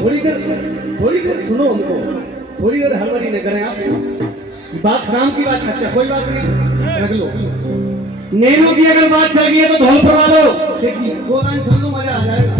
थोड़ी देर सुनो हमको, थोड़ी देर हड़बड़ी न करें आप। बात राम की बात अच्छा कोई बात नहीं, रख लो। नैनो की अगर बात चल गई है तो ढोल पड़वा लो, दो लाइन सुन लो, मजा आ जाएगा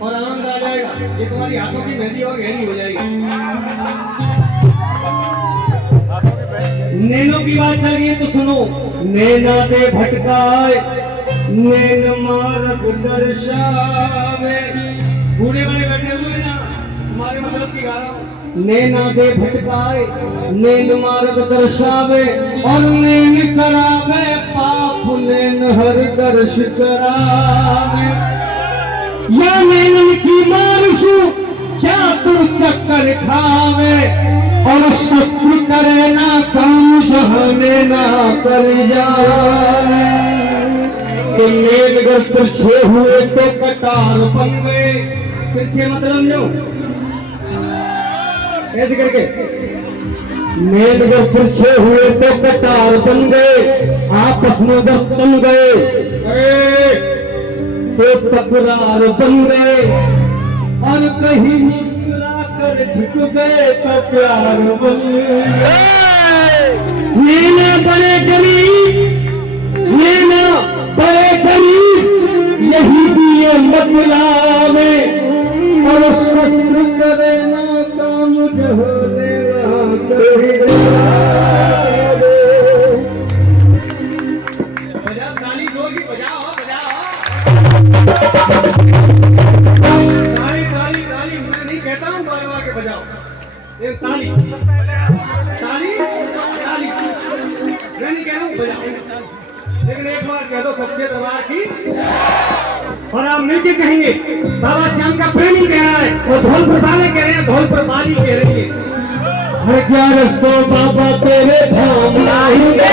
और आनंद आ जाएगा। ये तुम्हारी हाथों की मेहंदी और गहरी हो जाएगी। नैनो की बात चल गई है तो सुनो। नैना दे भटकाए नैन मार्ग दर्शावे, बूढ़े बड़े बैठे हुए ना, तुम्हारे मतलब की गा रहा हूं। नैना दे भटकाए नैन मार्ग दर्शावे, और नैन करावे पाप नैन हर दर्श करावे। या नैन की मानुषु चातुर चक्कर खावे, और शस्त्र करे ना काम जहाने ना कर जावे। तो मेघ अगर तिरछे हुए तो कटार बन गए। तिरछे मतलब जो ऐसे करके, मेघ अगर तिरछे हुए तो कटार बन गए, आपस में जब तुम गए तो तकरार बन गए, और कहीं मुस्कुरा कर झुक गए तो प्यार बन गए। नैना बड़े गरीब, नैना बड़े गरीब, यही दिए मतलावे, और शस्त्र करे ना काम जहाने ना करे। बजाओ ताली, जोर की बजाओ, ताली ताली ताली। मैं नहीं कहता हूँ बार बार के बजाओ, एक ताली ताली ताली, मैं नहीं कह रहा हूँ बजाओ, लेकिन एक बार कह दो सच्चे दरबार की। और आप मिलके कहेंगे बाबा श्याम का प्रेमी कह रहा है, और ढोल पर वाले कह रहे हैं, ढोल पर वाली कह रही है। हर क्या रस्तो बाबा तेरे धाम आएंगे,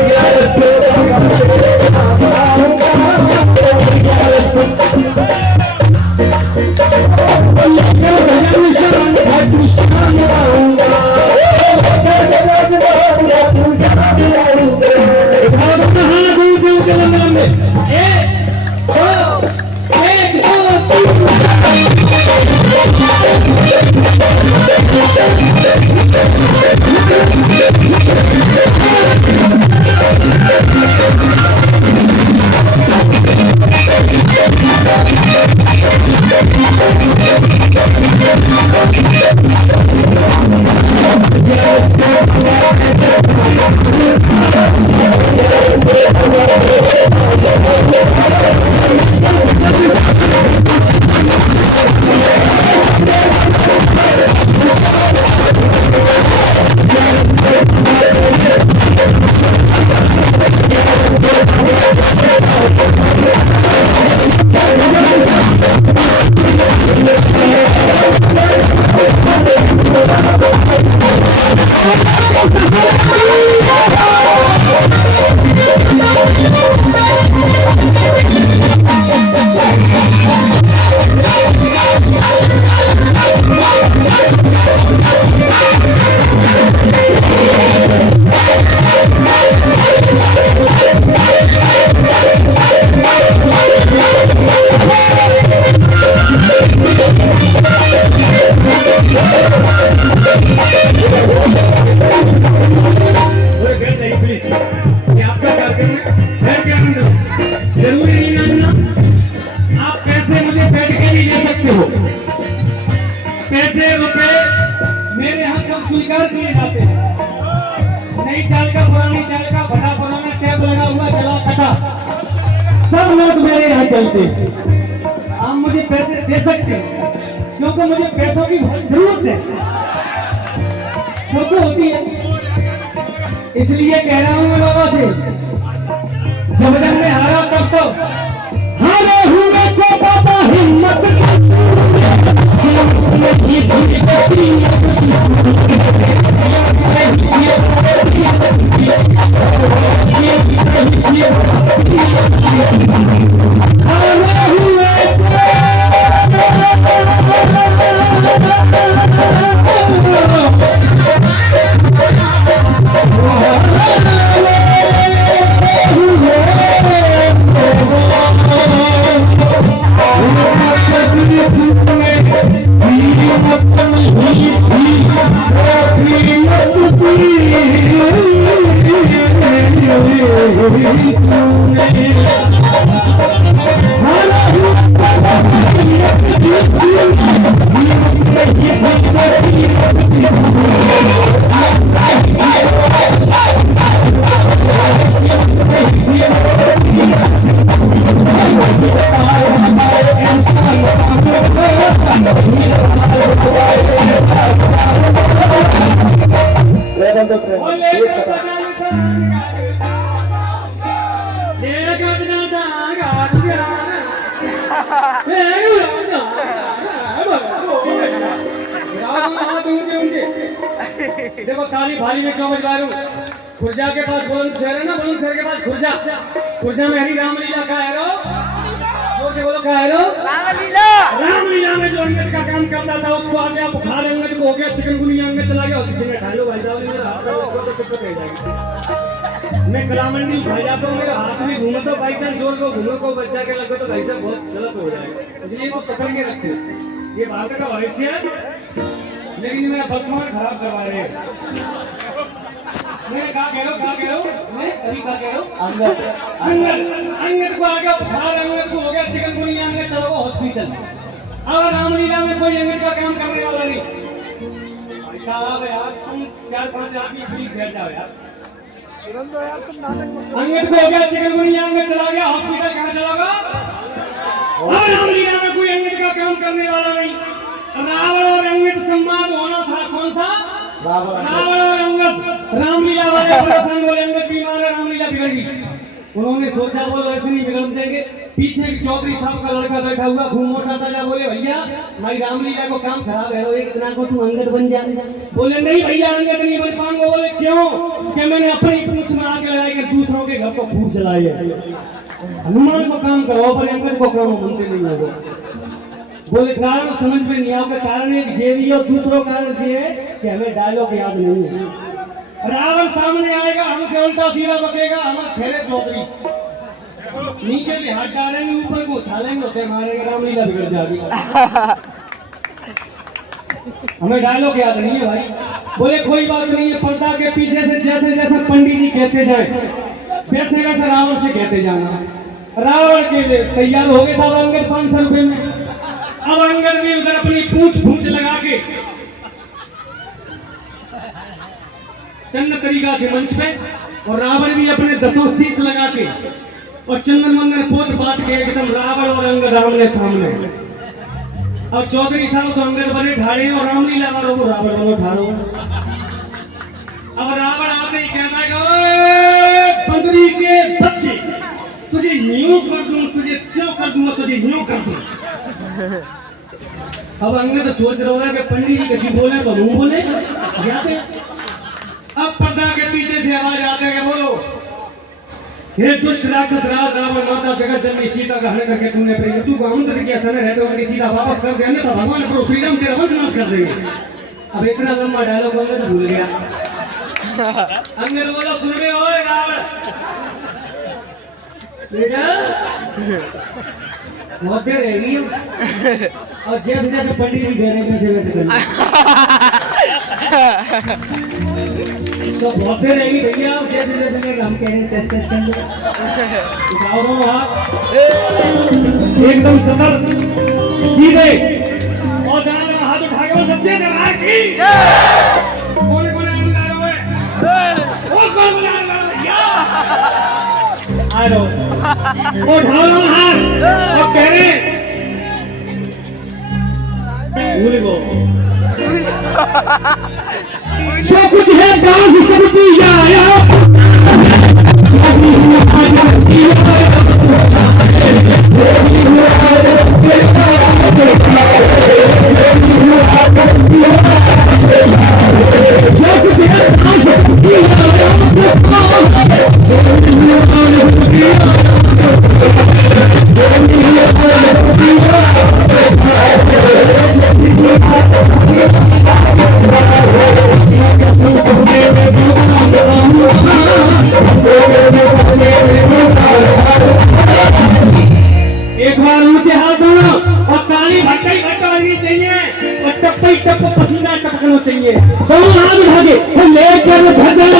क्या रस्तो बाबा तेरे धाम आऊंगा, क्या रस्तो पैसे रुपए मेरे यहाँ सब स्वीकार किए जाते हैं। नई चाल का, पुरानी चाल का, बड़ा पुराना टैप लगा हुआ, जला कटा, सब लोग मेरे यहाँ चलते हैं। आप मुझे पैसे दे सकते हैं, क्योंकि मुझे पैसों की बहुत जरूरत है, सबको होती है। इसलिए कह रहा हूँ मैं बाबा से, जब जब मैं हारा तब तो हारे हुए को बाबा हिम्मत देखो ताली भाली में क्यों बजवा रहा हूँ? खुर्जा के पास बुलंदशहर है ना, बुलंदशहर के पास खुर्जा, खुर्जा में हरी रामलीला का है रो, जोर से बोलो का है रो, रामलीला। रामलीला में जो अंगद का काम करता था उसको आ गया बुखार, अंगद को हो गया चिकनगुनिया, अंगद चला गया हॉस्पिटल में। खालो भाई साहब मेरा हाथ तो कितना कह जाएगी, मैं कलामंडी भाई जाता हूँ, मेरा हाथ भी घूमे तो भाई साहब जोर को घूमे को बच्चा के लगे तो भाई साहब बहुत गलत हो जाएगा, इसलिए तो पकड़ के रखते। ये भारत का भविष्य है लेकिन मेरा वर्तमान खराब करवा रहे हैं। मैं कहा कह रहा हूँ मैं अभी कहा कह रहा हूँ अंगद अंगद को आ गया बुखार, अंगद को हो गया चिकनगुनिया, अंगद चला गया हॉस्पिटल। अब रामलीला में कोई अंगद का काम करने वाला नहीं। भाई साहब यार तुम 4-5 आदमी फ्री बैठ जाओ यार। अंगद को हो गया चिकनगुनिया, अंगद चला गया हॉस्पिटल, कहाँ चला गया? और रामलीला में कोई अंगद का काम करने वाला नहीं। रावण और अंगद संवाद होना था, कौन सा? रावण और अंगद। रामलीला वाले परेशान बोले अंगद बीमार है, रामलीला बिगड़ गई। उन्होंने सोचा बोलो ऐसे नहीं बिगड़ देंगे। पीछे एक चौधरी साहब का लड़का बैठा हुआ घूम मोटा था, बोले भैया भाई रामलीला को काम खराब है, एक इतना को तू अंगद बन जा। बोले नहीं भैया अंगद नहीं बन पाऊंगा। बोले क्यों? कि मैंने अपनी पूंछ में आग लगाई कि दूसरों के घर को खूब जलाई है। हनुमान को काम करो पर अंगद को काम बनते नहीं होगा। बोले कारण समझ में नहीं आओगे, कारण एक जेवी और दूसरों कारण ये है कि हमें डायलॉग याद नहीं है। रावण सामने आएगा हमसे उल्टा सीधा बकेगा, हम ठहरे चौधरी नीचे भी हाथ डालेंगे ऊपर को उछालेंगे होते मारेंगे, रामलीला बिगड़ जाएगी। हमें डायलॉग याद नहीं है भाई। बोले कोई बात नहीं है, पर्दा के पीछे से जैसे जैसे पंडित जी कहते जाए वैसे वैसे रावण से कहते जाना। रावण के लिए तैयार हो गए साहब अंगद 500 रुपए में। अब अंगद भी उधर अपनी पूंछ लगा के चंद तरीका से मंच पे, और रावण भी अपने 10 शीश लगा के और चंदन मंदन पोत बात के एकदम रावण और अंगद आमने सामने। अब चौधरी साहब तो अंगद बने ठाड़े और रामलीला वालों को रावण वालों ठाड़ो। अब रावण आते ही कहता है बंदरी के बच्चे तुझे न्यू कर दूं, तुझे क्यों कर दूंगा, तुझे न्यू कर दूं। अब अंगद सोच रहा होगा कि पंडित जी कभी बोले तो मुंह बोले जाते। अब पर्दा के पीछे से आवाज आते है बोलो हे दुष्ट राक्षस राज रावण माता जगत जननी सीता का हरण करके तुमने अपनी मृत्यु को आमंत्रित किया, समय रहते हुए सीता वापस कर देने तो भगवान प्रभु श्री राम तेरा वंश नाश कर देंगे। अब इतना लंबा डायलॉग अंगद भूल गया। अंगद बोलो सुन रहे हो रावण बेटा बहुत देर रहेगी और जैसे जैसे पंडित जी कह रहे हैं वैसे वैसे करना तो बहुत देर रहेगी भैया, जैसे जैसे हम कह रहे हैं टेस्ट टेस्ट कर लो। आप एकदम सतर सीधे और जाना हाथ उठा के सबसे डरा की कौन कौन आए हुए और कौन बुला भैया आ लो और ढालो हाथ और कह रहे भूल गो जो कुछ है गांव सब पिया एक बार ऊंचे हाथ दोनों और ताली भट्टाई भट्टा लगनी चाहिए और टप्पी टप्पो पसीना टपकना चाहिए। दोनों हाथ उठा के लेकर भजन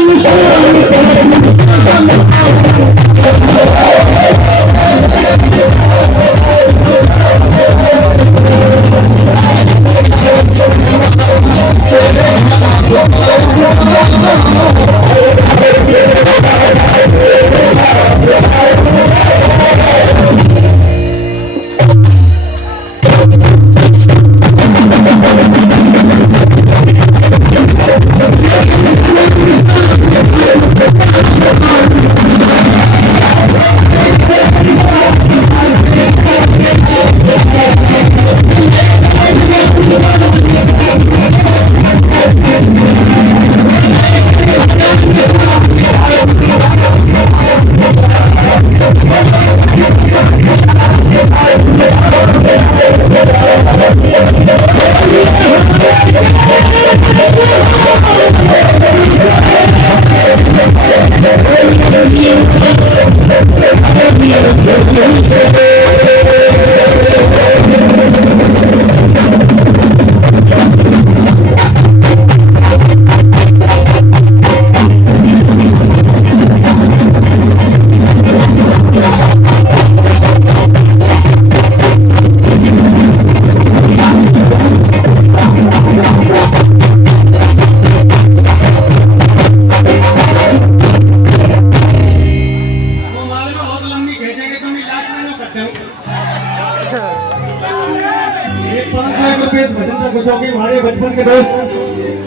501 भजन का खुश होके हमारे बचपन के दोस्त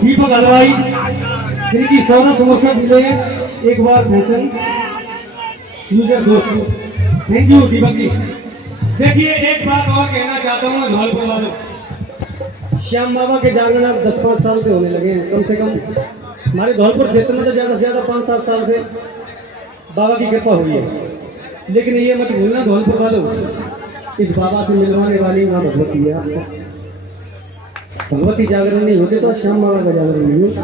दीपक हलवाई जिनकी 14 समोसा मिले एक बार फैशन यूजर दोस्त। Thank you Deepak ji. देखिए एक बात और कहना चाहता हूँ धौलपुर वालों, श्याम बाबा के जागरण अब 10-5 साल से होने लगे हैं, कम से कम हमारे धौलपुर क्षेत्र में तो ज़्यादा से ज़्यादा 5-7 साल से बाबा की कृपा हुई है। लेकिन ये मत भूलना धौलपुर वालों, इस बाबा से मिलवाने वाली माँ भगवती है। आपको भगवती जागरण नहीं होते तो श्याम बाबा का जागरण नहीं होता।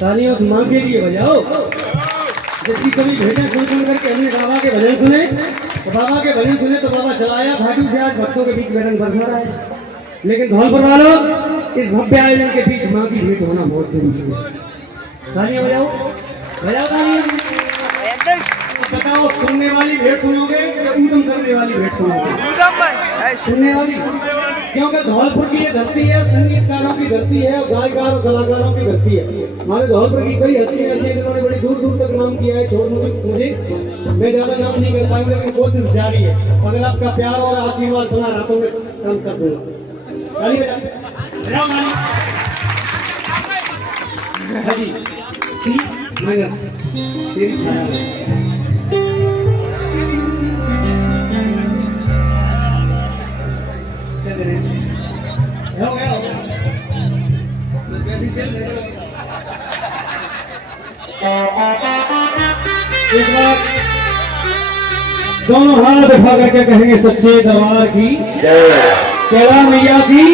तालियों से माँ के लिए बजाओ। जैसी कभी भेजा सुन करके हमने बाबा के भजन सुने तो बाबा के भजन सुने तो बाबा चलाया घाटू से आज भक्तों के बीच बैठन बरसा रहा है। लेकिन धौलपुर वालों, इस भव्य आयोजन के बीच माँ की भेंट होना बहुत जरूरी है। तालियां बजाओ, बजाओ तालियां। बताओ सुनने वाली भेंट सुनोगे या ऊधम करने वाली भेंट सुनोगे? सुनने वाली, क्योंकि धौलपुर की ये धरती है, संगीतकारों की धरती है, गायकार और कलाकारों की धरती है। हमारे धौलपुर की कई हस्ती ऐसी है जिन्होंने बड़ी दूर दूर तक नाम किया है। छोड़ मुझे मैं ज्यादा नाम नहीं कर पाऊंगा, लेकिन कोशिश जारी है। अगर आपका प्यार और आशीर्वाद बना रहा तो मैं काम कर दूंगा। जी सी मगर तेरी छाया एक बार दोनों हाथ उठा करके कहेंगे सच्चे दरबार की कैला मैया की,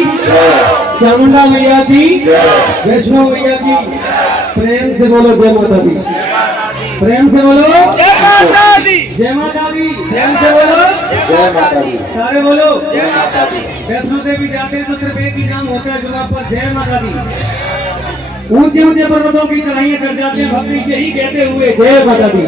चामुंडा मैया की, वैष्णो मैया की। प्रेम से बोलो जय माता दी। प्रेम से बोलो जय माता दी। जय माता दी। प्रेम से बोलो जय माता दी। सारे बोलो जय माता दी। वैष्णो देवी जाते हैं तो सिर्फ एक ही नाम होता है जुड़ा पर जय माता दी। ऊंचे ऊंचे पर्वतों की चढ़ाइयां चढ़ जाते हैं भक्त यही कहते हुए जय माता दी।